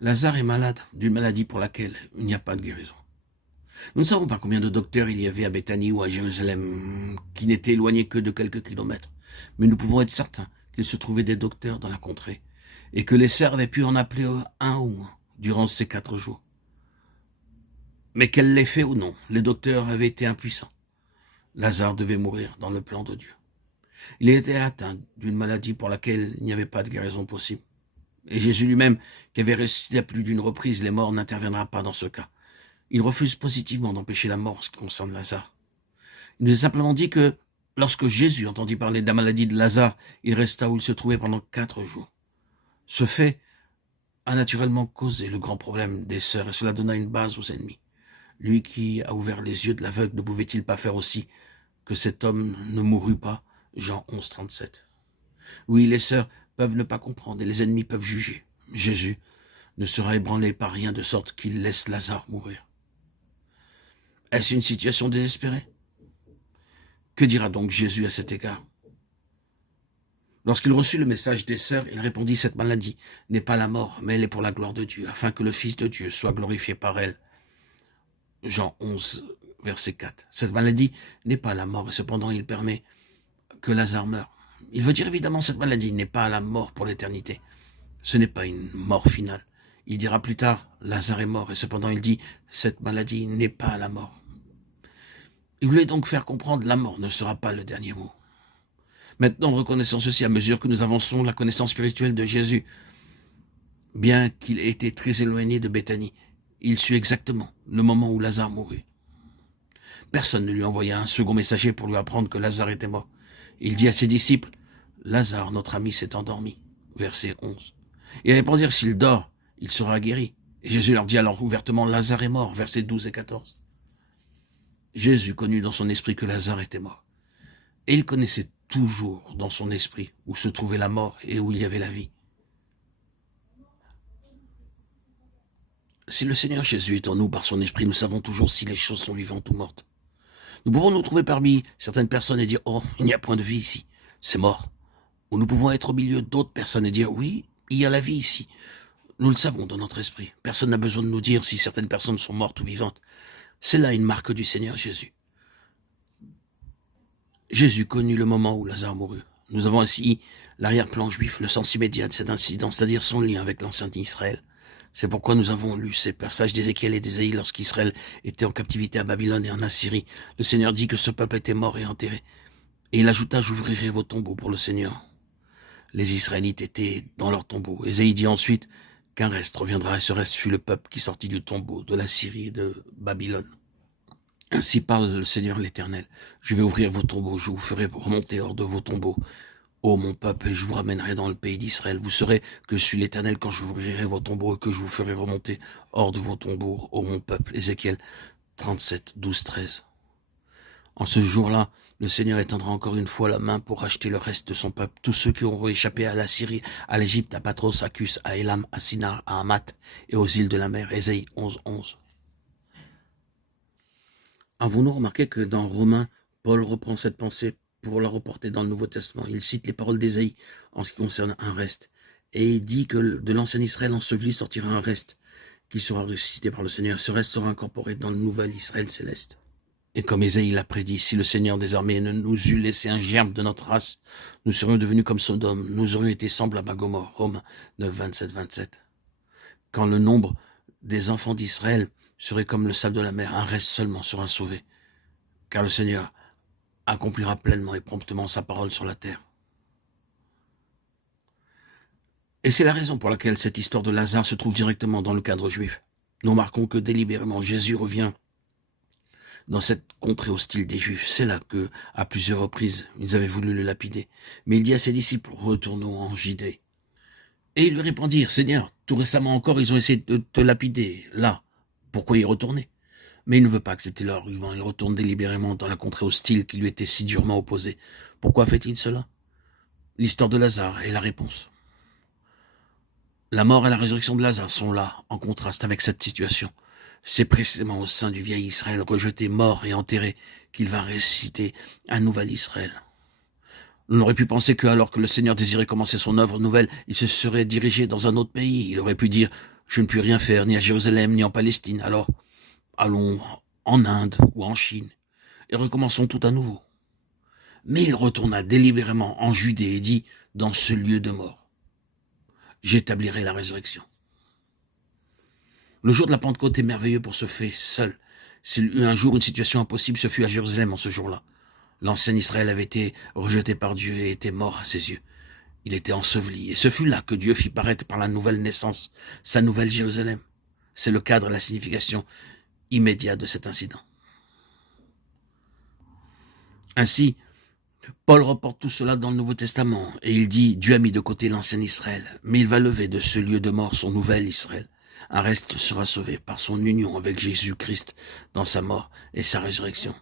Lazare est malade d'une maladie pour laquelle il n'y a pas de guérison. Nous ne savons pas combien de docteurs il y avait à Béthanie ou à Jérusalem qui n'étaient éloignés que de quelques kilomètres, mais nous pouvons être certains qu'il se trouvait des docteurs dans la contrée et que les sœurs avaient pu en appeler un ou moins durant ces 4 jours. Mais qu'elle l'ait fait ou non, les docteurs avaient été impuissants. Lazare devait mourir dans le plan de Dieu. Il était atteint d'une maladie pour laquelle il n'y avait pas de guérison possible. Et Jésus lui-même, qui avait ressuscité à plus d'une reprise les morts, n'interviendra pas dans ce cas. Il refuse positivement d'empêcher la mort en ce qui concerne Lazare. Il nous a simplement dit que lorsque Jésus entendit parler de la maladie de Lazare, il resta où il se trouvait pendant 4 jours. Ce fait a naturellement causé le grand problème des sœurs et cela donna une base aux ennemis. Lui qui a ouvert les yeux de l'aveugle, ne pouvait-il pas faire aussi que cet homme ne mourût pas? Jean 11, 37. Oui, les sœurs peuvent ne pas comprendre et les ennemis peuvent juger. Jésus ne sera ébranlé par rien de sorte qu'il laisse Lazare mourir. Est-ce une situation désespérée? Que dira donc Jésus à cet égard? Lorsqu'il reçut le message des sœurs, il répondit: cette maladie n'est pas la mort, mais elle est pour la gloire de Dieu, afin que le Fils de Dieu soit glorifié par elle. Jean 11, verset 4. Cette maladie n'est pas la mort, et cependant il permet que Lazare meure. Il veut dire évidemment cette maladie n'est pas la mort pour l'éternité. Ce n'est pas une mort finale. Il dira plus tard, Lazare est mort, et cependant il dit, cette maladie n'est pas la mort. Il voulait donc faire comprendre, la mort ne sera pas le dernier mot. Maintenant, reconnaissons ceci à mesure que nous avançons la connaissance spirituelle de Jésus. Bien qu'il ait été très éloigné de Béthanie, il sut exactement le moment où Lazare mourut. Personne ne lui envoya un second messager pour lui apprendre que Lazare était mort. Il dit à ses disciples, Lazare, notre ami, s'est endormi. Verset 11. Ils répondirent, s'il dort, il sera guéri. Et Jésus leur dit alors ouvertement, Lazare est mort. Versets 12 et 14. Jésus connut dans son esprit que Lazare était mort. Et il connaissait toujours dans son esprit où se trouvait la mort et où il y avait la vie. Si le Seigneur Jésus est en nous par son esprit, nous savons toujours si les choses sont vivantes ou mortes. Nous pouvons nous trouver parmi certaines personnes et dire « Oh, il n'y a point de vie ici, c'est mort ». Ou nous pouvons être au milieu d'autres personnes et dire « Oui, il y a la vie ici ». Nous le savons dans notre esprit. Personne n'a besoin de nous dire si certaines personnes sont mortes ou vivantes. C'est là une marque du Seigneur Jésus. Jésus connut le moment où Lazare mourut. Nous avons ainsi l'arrière-plan juif, le sens immédiat de cet incident, c'est-à-dire son lien avec l'ancien Israël. C'est pourquoi nous avons lu ces passages d'Ézéchiel et d'Ésaïe lorsqu'Israël était en captivité à Babylone et en Assyrie. Le Seigneur dit que ce peuple était mort et enterré. Et il ajouta, j'ouvrirai vos tombeaux pour le Seigneur. Les Israélites étaient dans leurs tombeaux. Ésaïe dit ensuite qu'un reste reviendra et ce reste fut le peuple qui sortit du tombeau de la Syrie et de Babylone. Ainsi parle le Seigneur l'Éternel. Je vais ouvrir vos tombeaux, je vous ferai remonter hors de vos tombeaux, ô mon peuple, et je vous ramènerai dans le pays d'Israël. Vous saurez que je suis l'Éternel quand j'ouvrirai vos tombeaux et que je vous ferai remonter hors de vos tombeaux, ô mon peuple. Ézéchiel 37, 12, 13. En ce jour-là, le Seigneur étendra encore une fois la main pour racheter le reste de son peuple, tous ceux qui auront échappé à la Syrie, à l'Égypte, à Patros, à Cus, à Élam, à Sinar, à Hamath et aux îles de la mer. Ésaïe 11, 11. Avons-nous remarqué que dans Romains, Paul reprend cette pensée pour la reporter dans le Nouveau Testament. Il cite les paroles d'Ésaïe en ce qui concerne un reste. Et il dit que de l'ancien Israël enseveli sortira un reste qui sera ressuscité par le Seigneur. Ce reste sera incorporé dans le nouvel Israël céleste. Et comme Ésaïe l'a prédit, si le Seigneur des armées ne nous eût laissé un germe de notre race, nous serions devenus comme Sodome, nous aurions été semblables à Gomorrhe. Romains 9, 27, 27. Quand le nombre des enfants d'Israël serait comme le sable de la mer, un reste seulement sera sauvé, car le Seigneur accomplira pleinement et promptement sa parole sur la terre. Et c'est la raison pour laquelle cette histoire de Lazare se trouve directement dans le cadre juif. Nous remarquons que délibérément Jésus revient dans cette contrée hostile des Juifs. C'est là que, à plusieurs reprises, ils avaient voulu le lapider. Mais il dit à ses disciples, retournons en Judée. Et ils lui répondirent, Seigneur, tout récemment encore, ils ont essayé de te lapider, là. Pourquoi y retourner? Mais il ne veut pas accepter leur argument. Il retourne délibérément dans la contrée hostile qui lui était si durement opposée. Pourquoi fait-il cela? L'histoire de Lazare est la réponse. La mort et la résurrection de Lazare sont là, en contraste avec cette situation. C'est précisément au sein du vieil Israël rejeté, mort et enterré qu'il va ressusciter un nouvel Israël. On aurait pu penser que, alors que le Seigneur désirait commencer son œuvre nouvelle, il se serait dirigé dans un autre pays. Il aurait pu dire, Je ne puis rien faire, ni à Jérusalem, ni en Palestine. Alors, allons en Inde ou en Chine, et recommençons tout à nouveau. Mais il retourna délibérément en Judée et dit, dans ce lieu de mort, j'établirai la résurrection. Le jour de la Pentecôte est merveilleux pour ce fait seul. S'il eut un jour une situation impossible, ce fut à Jérusalem en ce jour-là. L'ancien Israël avait été rejeté par Dieu et était mort à ses yeux. Il était enseveli. Et ce fut là que Dieu fit paraître par la nouvelle naissance, sa nouvelle Jérusalem. C'est le cadre et la signification immédiate de cet incident. Ainsi, Paul reporte tout cela dans le Nouveau Testament et il dit, Dieu a mis de côté l'ancien Israël, mais il va lever de ce lieu de mort son nouvel Israël. Un reste sera sauvé par son union avec Jésus-Christ dans sa mort et sa résurrection.